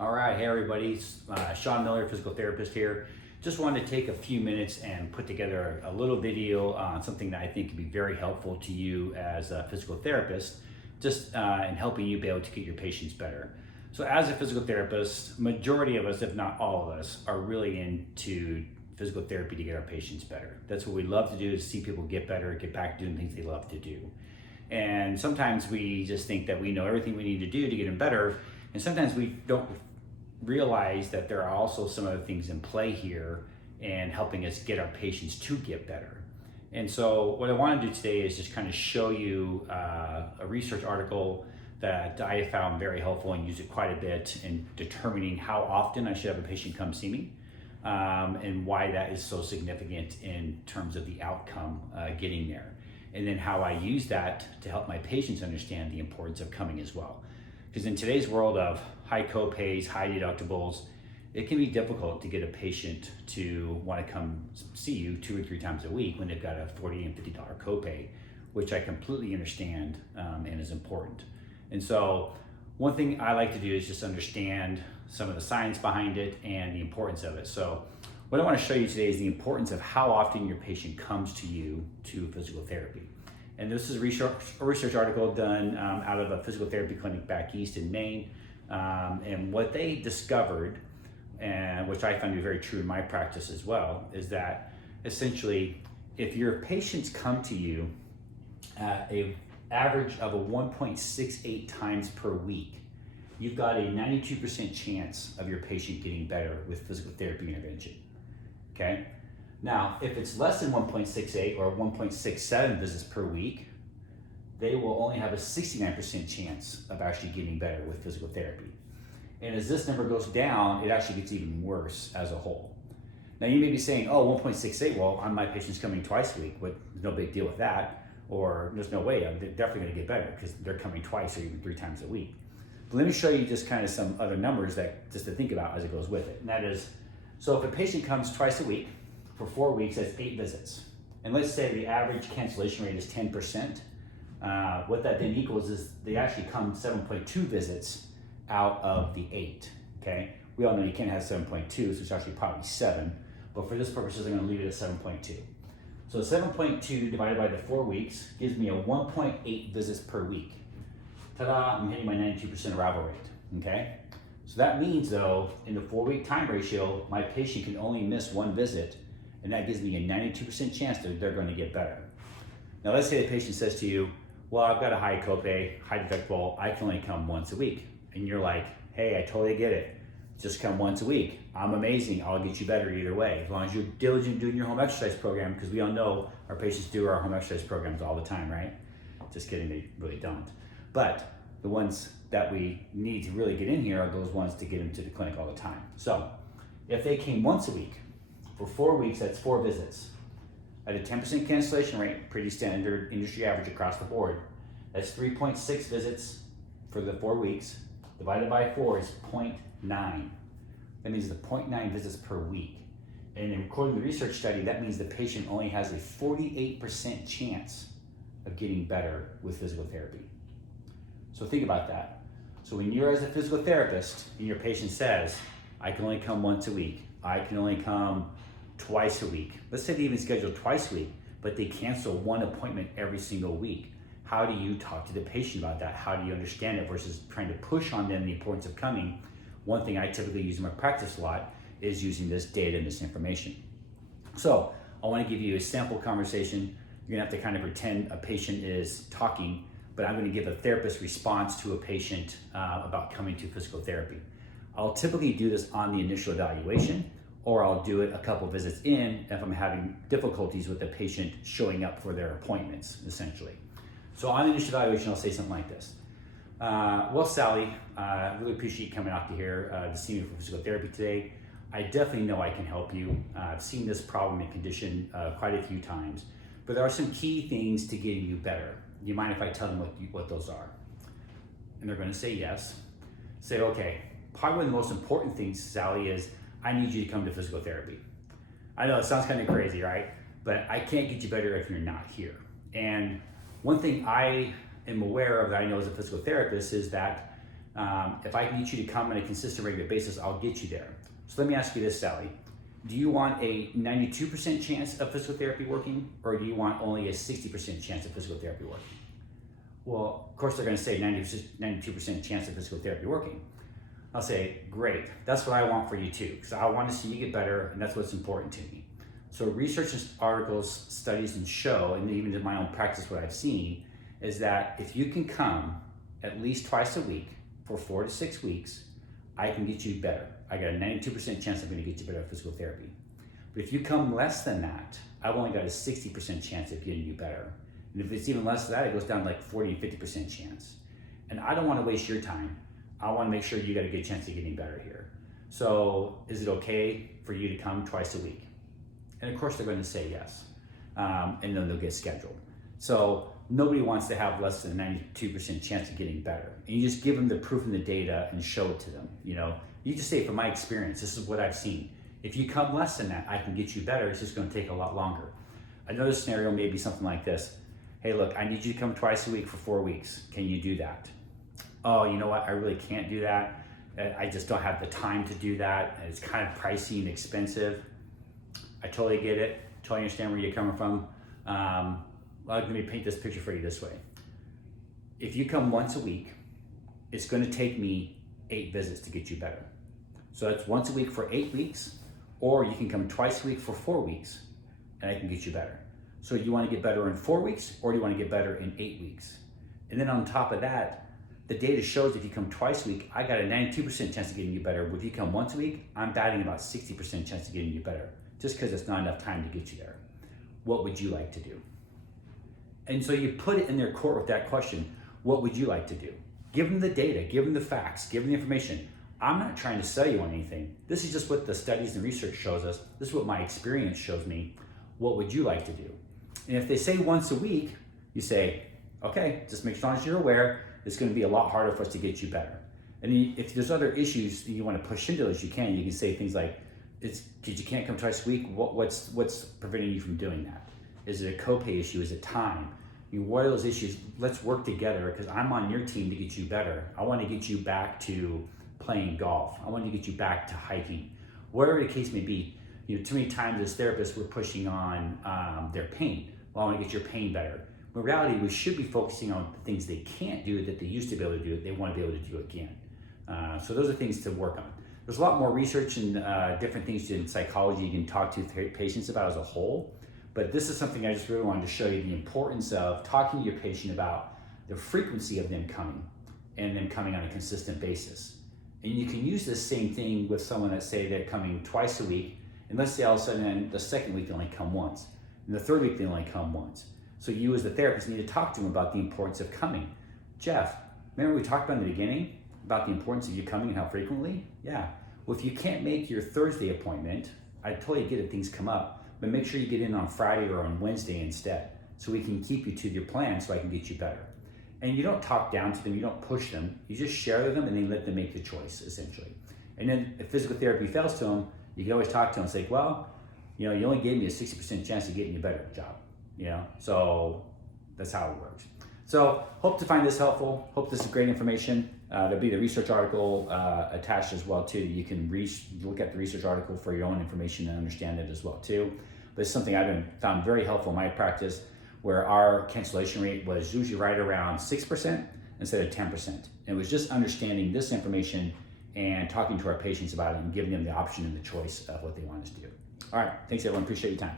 All right, hey everybody, Sean Miller, physical therapist here. Just wanted to take a few minutes and put together a little video on something that I think could be very helpful to you as a physical therapist, just in helping you be able to get your patients better. So as a physical therapist, majority of us, if not all of us, are really into physical therapy to get our patients better. That's what we love to do, is see people get better, get back doing things they love to do. And sometimes we just think that we know everything we need to do to get them better, and sometimes we don't realize that there are also some other things in play here and helping us get our patients to get better. And so what I want to do today is just kind of show you a research article that I found very helpful and use it quite a bit in determining how often I should have a patient come see me, and why that is so significant in terms of the outcome getting there. And then how I use that to help my patients understand the importance of coming as well. Because in today's world of high copays, high deductibles, it can be difficult to get a patient to want to come see you 2 or 3 times a week when they've got a $40 and $50 copay, which I completely understand and is important. And so one thing I like to do is just understand some of the science behind it and the importance of it. So what I want to show you today is the importance of how often your patient comes to you to physical therapy. And this is a research article done out of a physical therapy clinic back east in Maine. And what they discovered, and which I found to be very true in my practice as well, is that essentially if your patients come to you at an average of a 1.68 times per week, you've got a 92% chance of your patient getting better with physical therapy intervention. Okay? Now, if it's less than 1.68 or 1.67 visits per week, they will only have a 69% chance of actually getting better with physical therapy. And as this number goes down, it actually gets even worse as a whole. Now, you may be saying, oh, 1.68, well, my patient's coming twice a week. There's no big deal with that. Or there's no way, they're definitely gonna get better because they're coming twice or even 3 times a week. But let me show you just kind of some other numbers that just to think about as it goes with it. And that is, so if a patient comes twice a week, for 4 weeks, that's 8 visits. And let's say the average cancellation rate is 10%. What that then equals is they actually come 7.2 visits out of the 8, okay? We all know you can't have 7.2, so it's actually probably 7. But for this purposes, I'm gonna leave it at 7.2. So 7.2 divided by the 4 weeks gives me a 1.8 visits per week. Ta-da, I'm hitting my 92% arrival rate, okay? So that means though, in the 4-week time ratio, my patient can only miss 1 visit, and that gives me a 92% chance that they're going to get better. Now let's say the patient says to you, well, I've got a high copay, high deductible, I can only come once a week. And you're like, hey, I totally get it. Just come once a week. I'm amazing, I'll get you better either way. As long as you're diligent doing your home exercise program, because we all know our patients do our home exercise programs all the time, right? Just kidding, they really don't. But the ones that we need to really get in here are those ones to get them to the clinic all the time. So if they came once a week, for 4 weeks, that's 4 visits. At a 10% cancellation rate, pretty standard industry average across the board, that's 3.6 visits for the 4 weeks. Divided by 4 is 0.9. That means the 0.9 visits per week. And according to the research study, that means the patient only has a 48% chance of getting better with physical therapy. So think about that. So when you're as a physical therapist and your patient says, I can only come once a week, I can only come twice a week. Let's say they even schedule twice a week, but they cancel 1 appointment every single week. How do you talk to the patient about that? How do you understand it versus trying to push on them the importance of coming? One thing I typically use in my practice a lot is using this data and this information. So I want to give you a sample conversation. You're gonna have to kind of pretend a patient is talking, but I'm gonna give a therapist response to a patient about coming to physical therapy. I'll typically do this on the initial evaluation, or I'll do it a couple visits in if I'm having difficulties with the patient showing up for their appointments, essentially. So on the initial evaluation, I'll say something like this. Well, Sally, I really appreciate you coming out to here to see me for physical therapy today. I definitely know I can help you. I've seen this problem and condition quite a few times, but there are some key things to getting you better. Do you mind if I tell them what those are? And they're gonna say yes. Say, okay, probably one of the most important things, Sally, is I need you to come to physical therapy. I know it sounds kind of crazy, right? But I can't get you better if you're not here. And one thing I am aware of that I know as a physical therapist is that If I can get you to come on a consistent, regular basis, I'll get you there. So let me ask you this, Sally. Do you want a 92% chance of physical therapy working, or do you want only a 60% chance of physical therapy working? Well, of course they're going to say 92% chance of physical therapy working. I'll say, great, that's what I want for you too, because I want to see you get better, and that's what's important to me. So research articles, studies, and show, and even in my own practice, what I've seen is that if you can come at least twice a week for 4 to 6 weeks, I can get you better. I got a 92% chance I'm going to get you better at physical therapy. But if you come less than that, I've only got a 60% chance of getting you better. And if it's even less than that, it goes down to like 40 to 50% chance. And I don't want to waste your time. I want to make sure you got a good chance of getting better here. So is it okay for you to come twice a week? And of course they're going to say yes. And then they'll get scheduled. So nobody wants to have less than a 92% chance of getting better. And you just give them the proof and the data and show it to them. You just say, from my experience, this is what I've seen. If you come less than that, I can get you better. It's just going to take a lot longer. Another scenario may be something like this. Hey, look, I need you to come twice a week for 4 weeks. Can you do that? Oh, you know what? I really can't do that. I just don't have the time to do that. It's kind of pricey and expensive. I totally get it. Totally understand where you're coming from. Let me paint this picture for you this way. If you come once a week, it's going to take me 8 visits to get you better. So that's once a week for 8 weeks, or you can come twice a week for 4 weeks, and I can get you better. So you want to get better in 4 weeks, or do you want to get better in 8 weeks? And then on top of that, the data shows if you come twice a week, I got a 92% chance of getting you better. But if you come once a week, I'm batting about 60% chance of getting you better, just because it's not enough time to get you there. What would you like to do? And so you put it in their court with that question, what would you like to do? Give them the data, give them the facts, give them the information. I'm not trying to sell you on anything. This is just what the studies and research shows us. This is what my experience shows me. What would you like to do? And if they say once a week, you say, okay, just make sure you're aware, it's going to be a lot harder for us to get you better. And if there's other issues that you want to push into those, you can say things like, because you can't come twice a week, what's preventing you from doing that? Is it a copay issue? Is it time? What are those issues? Let's work together, because I'm on your team to get you better. I want to get you back to playing golf. I want to get you back to hiking. Whatever the case may be, too many times as therapists, we're pushing on their pain. Well, I want to get your pain better. In reality, we should be focusing on the things they can't do that they used to be able to do, they want to be able to do again. So those are things to work on. There's a lot more research and different things in psychology you can talk to patients about as a whole. But this is something I just really wanted to show you, the importance of talking to your patient about the frequency of them coming and them coming on a consistent basis. And you can use this same thing with someone that say they're coming twice a week, and let's say all of a sudden the second week they only come once, and the third week they only come once. So you as the therapist need to talk to them about the importance of coming. Jeff, remember we talked about in the beginning about the importance of you coming and how frequently? Yeah. Well, if you can't make your Thursday appointment, I totally get it, things come up, but make sure you get in on Friday or on Wednesday instead, so we can keep you to your plan so I can get you better. And you don't talk down to them, you don't push them, you just share with them and then let them make the choice, essentially. And then if physical therapy fails to them, you can always talk to them and say, well, you only gave me a 60% chance of getting you better job, So that's how it works. So hope to find this helpful. Hope this is great information. There'll be the research article attached as well too. You can look at the research article for your own information and understand it as well too. But it's something I've found very helpful in my practice, where our cancellation rate was usually right around 6% instead of 10%. And it was just understanding this information and talking to our patients about it and giving them the option and the choice of what they want us to do. All right, thanks everyone, appreciate your time.